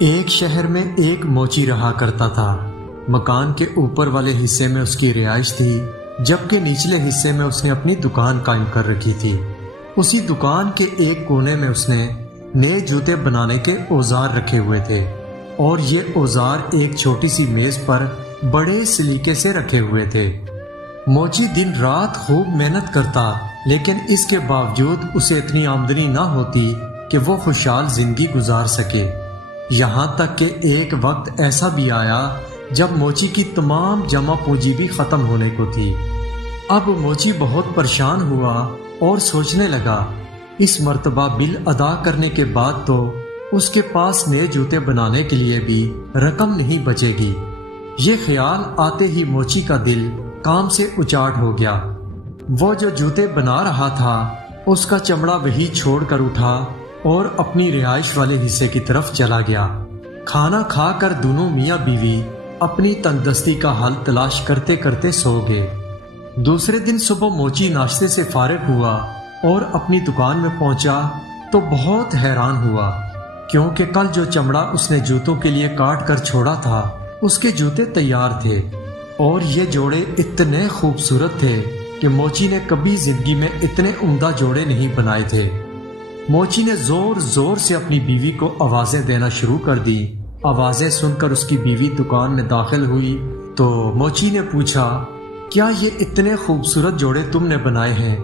ایک شہر میں ایک موچی رہا کرتا تھا۔ مکان کے اوپر والے حصے میں اس کی رہائش تھی، جبکہ نچلے حصے میں اس نے اپنی دکان قائم کر رکھی تھی۔ اسی دکان کے ایک کونے میں اس نے نئے جوتے بنانے کے اوزار رکھے ہوئے تھے، اور یہ اوزار ایک چھوٹی سی میز پر بڑے سلیقے سے رکھے ہوئے تھے۔ موچی دن رات خوب محنت کرتا، لیکن اس کے باوجود اسے اتنی آمدنی نہ ہوتی کہ وہ خوشحال زندگی گزار سکے۔ یہاں تک کہ ایک وقت ایسا بھی آیا جب موچی کی تمام جمع پونجی بھی ختم ہونے کو تھی۔ اب موچی بہت پریشان ہوا اور سوچنے لگا، اس مرتبہ بل ادا کرنے کے بعد تو اس کے پاس نئے جوتے بنانے کے لیے بھی رقم نہیں بچے گی۔ یہ خیال آتے ہی موچی کا دل کام سے اچاٹ ہو گیا۔ وہ جو جوتے بنا رہا تھا اس کا چمڑا وہی چھوڑ کر اٹھا اور اپنی رہائش والے حصے کی طرف چلا گیا۔ کھانا کھا کر دونوں میاں بیوی اپنی تنگدستی کا حل تلاش کرتے کرتے سو گئے۔ دوسرے دن صبح موچی ناشتے سے فارغ ہوا اور اپنی دکان میں پہنچا تو بہت حیران ہوا، کیونکہ کل جو چمڑا اس نے جوتوں کے لیے کاٹ کر چھوڑا تھا اس کے جوتے تیار تھے، اور یہ جوڑے اتنے خوبصورت تھے کہ موچی نے کبھی زندگی میں اتنے عمدہ جوڑے نہیں بنائے تھے۔ موچی نے زور زور سے اپنی بیوی کو آوازیں دینا شروع کر دی۔ آوازیں سن کر اس کی بیوی دکان میں داخل ہوئی تو موچی نے پوچھا، کیا یہ اتنے خوبصورت جوڑے تم نے بنائے ہیں؟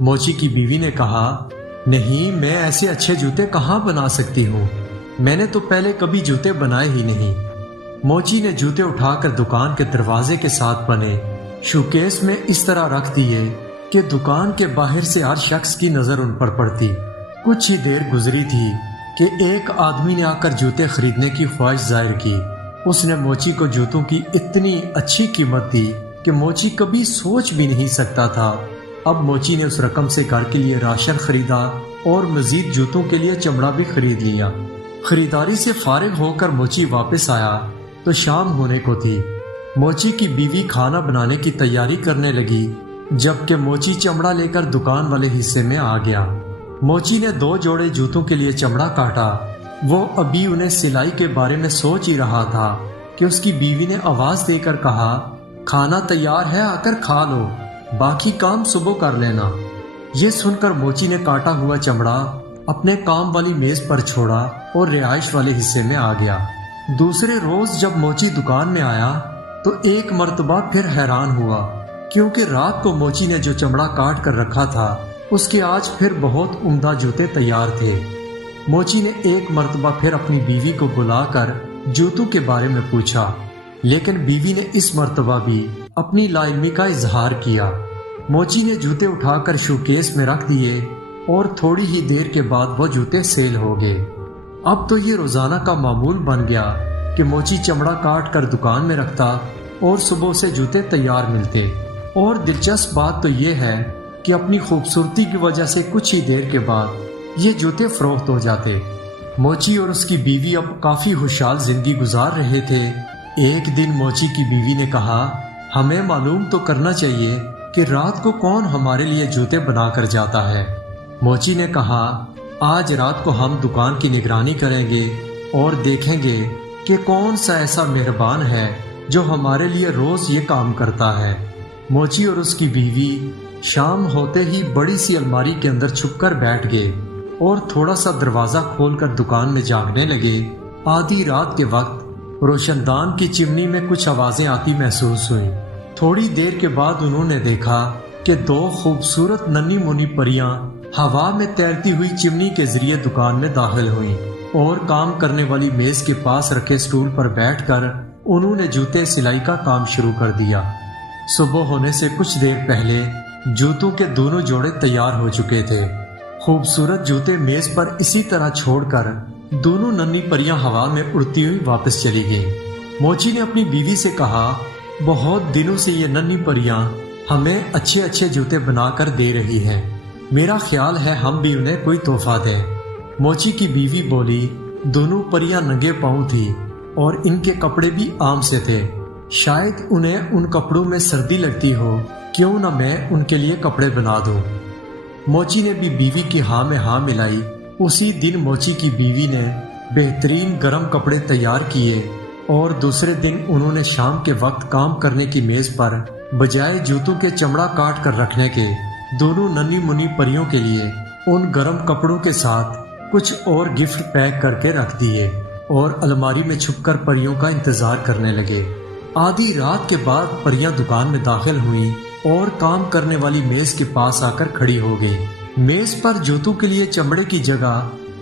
موچی کی بیوی نے کہا، نہیں، میں ایسے اچھے جوتے کہاں بنا سکتی ہوں، میں نے تو پہلے کبھی جوتے بنائے ہی نہیں۔ موچی نے جوتے اٹھا کر دکان کے دروازے کے ساتھ بنے شوکیس میں اس طرح رکھ دیے کہ دکان کے باہر سے ہر شخص کی نظر ان پر پڑتی۔ کچھ ہی دیر گزری تھی کہ ایک آدمی نے آ کر جوتے خریدنے کی خواہش ظاہر کی۔ اس نے موچی کو جوتوں کی اتنی اچھی قیمت دی کہ موچی کبھی سوچ بھی نہیں سکتا تھا۔ اب موچی نے اس رقم سے گھر کے لیے راشن خریدا اور مزید جوتوں کے لیے چمڑا بھی خرید لیا۔ خریداری سے فارغ ہو کر موچی واپس آیا تو شام ہونے کو تھی۔ موچی کی بیوی کھانا بنانے کی تیاری کرنے لگی، جبکہ موچی چمڑا لے کر دکان والے حصے میں آ گیا۔ موچی نے 2 جوڑے جوتوں کے لیے چمڑا کاٹا۔ وہ ابھی انہیں سلائی کے بارے میں سوچ ہی رہا تھا کہ اس کی بیوی نے آواز دے کر کہا، کھانا تیار ہے، آ کر کھا لو، باقی کام صبح کر لینا۔ یہ سن کر موچی نے کاٹا ہوا چمڑا اپنے کام والی میز پر چھوڑا اور رہائش والے حصے میں آ گیا۔ دوسرے روز جب موچی دکان میں آیا تو ایک مرتبہ پھر حیران ہوا، کیونکہ رات کو موچی نے جو چمڑا کاٹ کر رکھا تھا اس کے آج پھر بہت عمدہ جوتے تیار تھے۔ موچی نے ایک مرتبہ پھر اپنی بیوی کو بلا کر جوتوں کے بارے میں پوچھا، لیکن بیوی نے اس مرتبہ بھی اپنی لا علمی کا اظہار کیا۔ موچی نے جوتے اٹھا کر شوکیس میں رکھ دیے اور تھوڑی ہی دیر کے بعد وہ جوتے سیل ہو گئے۔ اب تو یہ روزانہ کا معمول بن گیا کہ موچی چمڑا کاٹ کر دکان میں رکھتا اور صبح سے جوتے تیار ملتے، اور دلچسپ بات تو یہ ہے کہ اپنی خوبصورتی کی وجہ سے کچھ ہی دیر کے بعد یہ جوتے فروخت ہو جاتے۔ موچی اور اس کی بیوی اب کافی خوشحال زندگی گزار رہے تھے۔ ایک دن موچی کی بیوی نے کہا، ہمیں معلوم تو کرنا چاہیے کہ رات کو کون ہمارے لیے جوتے بنا کر جاتا ہے۔ موچی نے کہا، آج رات کو ہم دکان کی نگرانی کریں گے اور دیکھیں گے کہ کون سا ایسا مہربان ہے جو ہمارے لیے روز یہ کام کرتا ہے۔ موچی اور اس کی بیوی شام ہوتے ہی بڑی سی الماری کے اندر چھپ کر بیٹھ گئے اور تھوڑا سا دروازہ کھول کر دکان میں جھانکنے لگے۔ آدھی رات کے وقت روشن دان کی چمنی میں کچھ آوازیں آتی محسوس ہوئیں۔ تھوڑی دیر کے بعد انہوں نے دیکھا کہ 2 خوبصورت ننھی منی پریاں ہوا میں تیرتی ہوئی چمنی کے ذریعے دکان میں داخل ہوئیں اور کام کرنے والی میز کے پاس رکھے سٹول پر بیٹھ کر انہوں نے جوتے سلائی کا کام شروع کر دیا۔ صبح ہونے سے کچھ دیر پہلے جوتوں کے دونوں جوڑے تیار ہو چکے تھے۔ خوبصورت جوتے میز پر اسی طرح چھوڑ کر دونوں ننھی پریاں ہوا میں اڑتی ہوئی واپس چلی گئیں۔ موچی نے اپنی بیوی سے کہا، بہت دنوں سے یہ ننھی پریاں ہمیں اچھے اچھے جوتے بنا کر دے رہی ہیں، میرا خیال ہے ہم بھی انہیں کوئی تحفہ دیں۔ موچی کی بیوی بولی، دونوں پریاں ننگے پاؤں تھی اور ان کے کپڑے بھی عام سے تھے، شاید انہیں ان کپڑوں میں سردی لگتی ہو، کیوں نہ میں ان کے لیے کپڑے بنا دوں۔ موچی نے بھی بیوی کی ہاں میں ہاں ملائی۔ اسی دن موچی کی بیوی نے بہترین گرم کپڑے تیار کیے اور دوسرے دن انہوں نے شام کے وقت کام کرنے کی میز پر بجائے جوتوں کے چمڑا کاٹ کر رکھنے کے دونوں ننھی منی پریوں کے لیے ان گرم کپڑوں کے ساتھ کچھ اور گفٹ پیک کر کے رکھ دیے اور الماری میں چھپ کر پریوں کا انتظار کرنے لگے۔ آدھی رات کے بعد پریاں دکان میں داخل ہوئیں اور کام کرنے والی میز کے پاس آ کر کھڑی ہو گئی۔ میز پر جوتوں کے لیے چمڑے کی جگہ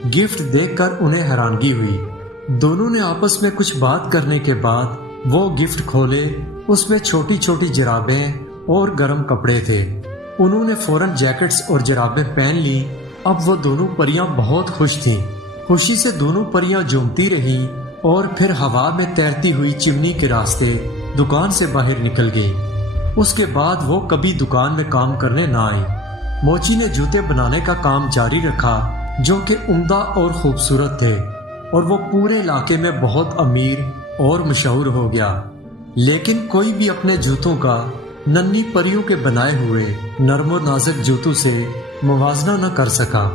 گفٹ دیکھ کر انہیں حیرانگی ہوئی۔ دونوں نے آپس میں کچھ بات کرنے کے بعد وہ گفٹ کھولے۔ اس میں چھوٹی چھوٹی جرابیں اور گرم کپڑے تھے۔ انہوں نے فوراً جیکٹس اور جرابیں پہن لی۔ اب وہ دونوں پریاں بہت خوش تھیں۔ خوشی سے دونوں پریاں جھومتی رہیں اور پھر ہوا میں تیرتی ہوئی چمنی کے راستے دکان سے باہر نکل گئی۔ اس کے بعد وہ کبھی دکان میں کام کرنے نہ آئی۔ موچی نے جوتے بنانے کا کام جاری رکھا جو کہ عمدہ اور خوبصورت تھے اور وہ پورے علاقے میں بہت امیر اور مشہور ہو گیا، لیکن کوئی بھی اپنے جوتوں کا ننھی پریوں کے بنائے ہوئے نرم و نازک جوتوں سے موازنہ نہ کر سکا۔